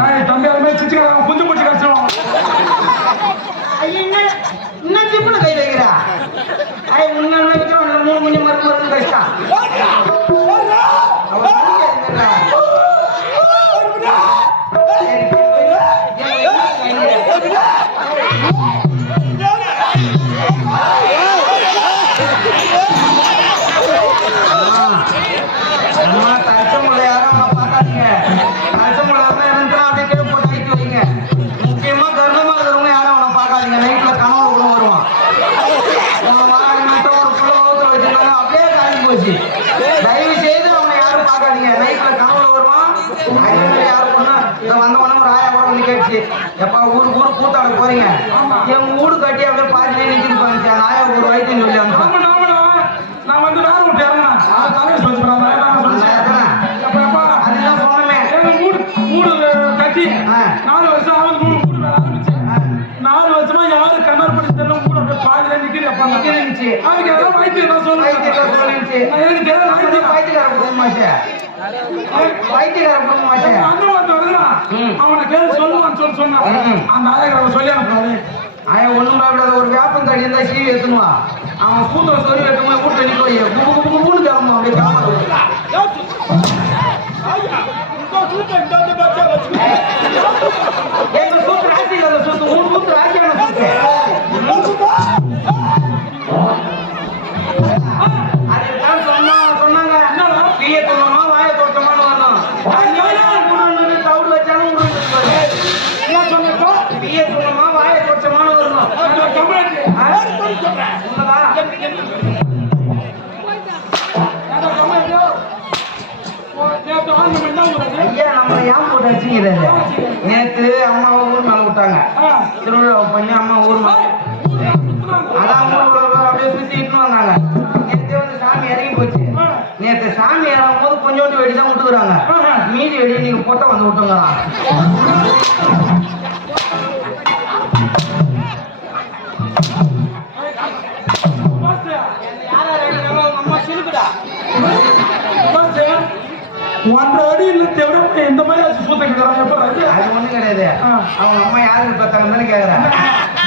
ஏய், தம்பி அது மாதிரி சிச்சுக்கிறான் குஞ்சு பிடிச்சி கடிச்சிடும் ஐயா என்ன என்ன சிப்புல கை வைக்கிறா ஐ உங்க வைக்கிறோம் மூணு மணி மருந்து மருந்து கஷ்டம் அவ கேட்டுச்சு, எப்பா ஊருக்கு ஊருக்கு கூத்தாட போறீங்க. என் வீடு கட்டி அப்படியே பாதிலே நிக்குது பாருங்க ஆயா ஒரு வைத்தியம் சொல்லி நாமடா. நான் வந்து வேற விட்டு அதுதான் சொன்னமே மூடு மூடு கட்டி. நாலு வருஷம் ஆகுது எப்பா நிக்குதுன்னுச்சு. அதுக்கு ஏதாவது வைத்தியம் தான் சொல்லுங்க வைத்தியம் சொல்லுச்சு. நான் எனக்கு தெரியாது வைத்தியம் பைத்தியக்கார குடும்பமாச்சே பைத்தியக்கார குடும்பமாச்சே அந்த வார்த்தை வருதுடா. ம். அவனை கேள்வி சொல்லுவான்னு சொல்லி சொன்னான். அந்த ஆயகரை சொல்லி அனுப்புறாரு. ஆயா ஒண்ணும் பயப்படாத ஒரு வேப்பம் தடி இருந்தா சீவி எடுத்துனுவா அவன் கூத்துல சொல்லி வைக்கும் போது வீட்டுல நிக்க வை குபு குபு குபுன்னு கிளம்பும் அப்படியே கிளம்ப ஐயா நம்ம ஏன் போட்டு அடிச்சுக்கிறாரு நேத்து அம்மா ஊர் மேல விட்டாங்க. திருவிழா பண்ணி அம்மா ஊர் மேல. அதான் அப்படியே சுத்தி இட்டுன்னு வந்தாங்க. நேத்து வந்து சாமி இறங்கி போச்சு. நேத்து சாமி இறங்கும் போது கொஞ்சோண்டு வெடி தான் விட்டுக்குறாங்க மீதி வெடி நீங்க பொட்டை வந்து விட்டுங்களா அது ஒண்ணும் கிடையாது. அவங்க அம்மா யாருக்கு பார்த்தாங்கன்னு தானே கேக்குறேன்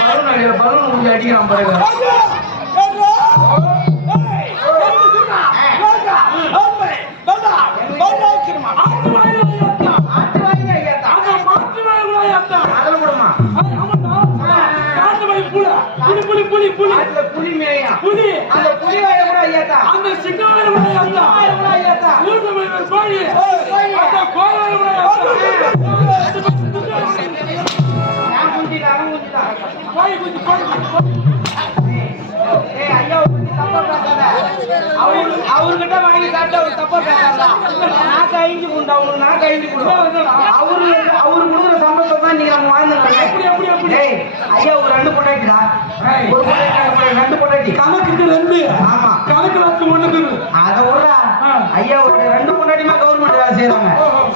பலூன் அடி பலூன் கொஞ்சம் அடிக்கிறான் பாருங்க ஐயாத்தா. புலி புலி புலி அதுல புலி மேயா. புலி அந்த புலி வாய கூட ஐயாத்தா. அந்த விளையாட்டா வாய கூட ஐயாத்தா. ஊர்ல கோழி கோழி. அந்த கோழி அவர்கிட்ட வாங்கி சாப்பிட்டு அவர் தப்பா பேசாதா நான் கைஞ்சி குண்டா அவனுக்கு நான் கைஞ்சி குண்டா அவரு அவரு கொடுக்குற சம்பளத்தை தான் நீங்க நம்ம வாழ்ந்துருக்கோம் எப்படி எப்படி எப்படி ஐயா ஒரு ரெண்டு பொண்டாட்டிடா ஒரு ரெண்டு கணக்குக்கு ரெண்டு ஆமா. கணக்கு ராத்து ஒண்ணுக்கு அத விடுறா ஐயா ஒரு ரெண்டு பொண்டாட்டியுமே கவர்மெண்ட் வேலை செய்யறாங்க.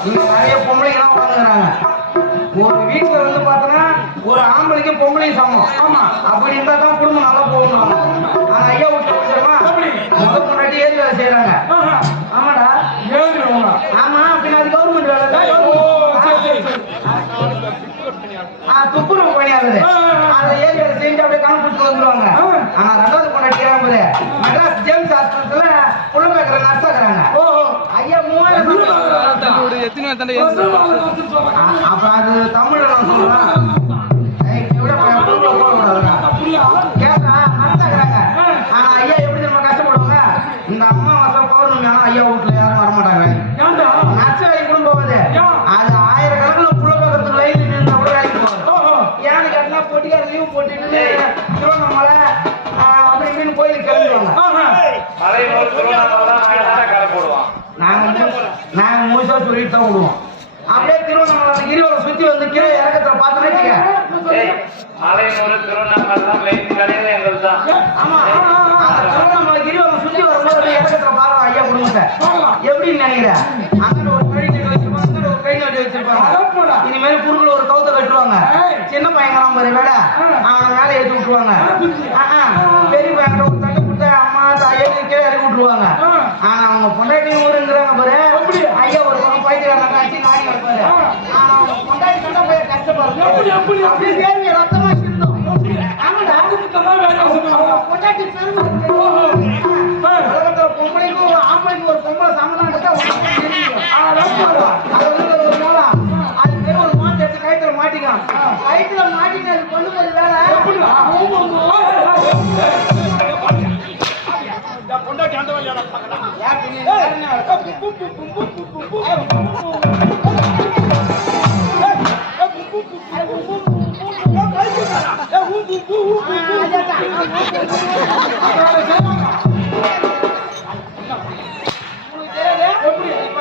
இங்க நிறைய பொம்பளைங்க எல்லாம் உட்காந்துக்கிறாங்க ஒரு வீட்டுல வந்து பார்த்தோன்னா ஒரு ஆம்பளைக்கு பொம்பளையும் சமம் ஆமா. அப்படி இருந்தா தான் குடும்பம் நல்லா போகணும் ஆனா ஐயா விட்டு எப்படி? முதல் பொண்டாட்டி ஏறி வேலை செய்யறாங்க. ஆமாடா. ஆமா பின்ன அது கவர்மெண்ட் வேலை தான் துப்புரவு ஆ, ஆ. அந்த ஏரியால செஞ்சு அப்படியே பிடிச்சி வந்துருவாங்க. ஆனா ரெண்டாவது பொண்டாட்டி போது மெட்ராஸ் ஜேம்ஸ் ஹாஸ்பிட்டல்ல ஆகுறாங்க ஓஹோ ஐயா மூவாயிரம் சொல்றாங்க அ- அப்ப அது தமிழ்ல நான் சொல்றேன். இந்த அம்மா வருஷம் பௌர்ணமி ஆனா ஐயா வீட்டுல யாரும் வரமாட்டாங்க. ஏன்டா? நர்ஸ் வேலைக்கு கூட போகுது ஏன்? அது ஆயிரக்கணக்கில் லைன் நின்றா கூட வேலைக்கு ஓஹோ. ஏன்னு கேட்டா பொட்டிக்கார லீவ் போட்டுட்டு திருவண்ணாமலை ஆ, அப்படி இப்படின்னு கோயிலுக்கு கிளம்பிடுவாங்க நாங்க முழுசா சொல்லிட்டு தான் விடுவோம். அப்படியே திருவண்ணாமலை அந்த கிரிவலம் சுத்தி வந்து கீழே இறக்கத்துல. எப்படின்னு நினைக்கிற? அங்க ஒரு கழி வச்சிருப்பாங்க ஒரு கை நட்டு வச்சிருப்பாங்க. இனிமேல் குறுக்குல ஒரு கவுத்த கட்டுவாங்க. சின்ன பையங்களாம் பாரு வேட அவனை மேலே ஏற்றி விட்டுருவாங்க. ஆஹா. பெரிய விட்டுருவாங்க. ஆனா அவங்க பொண்டாட்டி ஊருங்கிறாங்க பாரு? ஐயா ஒரு பக்கம் பைத்தியக்காரன் காட்சி நாடி வைப்பாரு. ஆனா அவங்க பொண்டாட்டி எப்படி எப்படி அப்படியே வேர்வை ரத்தமா சிந்தும். ஆமாடா. அதுக்குத்தான் வேற சொல்லுவாங்க பொண்டாட்டி பெருமை பொம்பளைக்கும் ஒரு ஆம்பளைக்கும் ஒரு பொம்பளை சம்மதம் உங்களுக்கு தெரியாது? இப்ப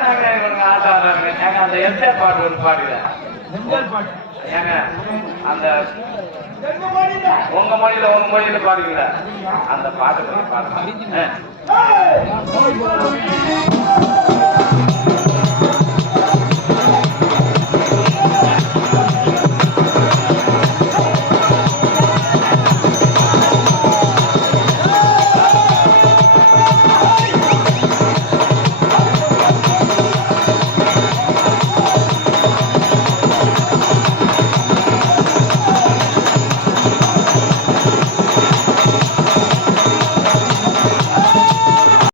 ஆடுறாங்க ஏங்க அந்த எந்த பாட்டு ஒன்று பாடுங்க ஏங்க அந்த உங்க மொழியில உங்க மொழியில பாடுவீங்களா அந்த பாட்டு கொஞ்சம் பாடுங்க.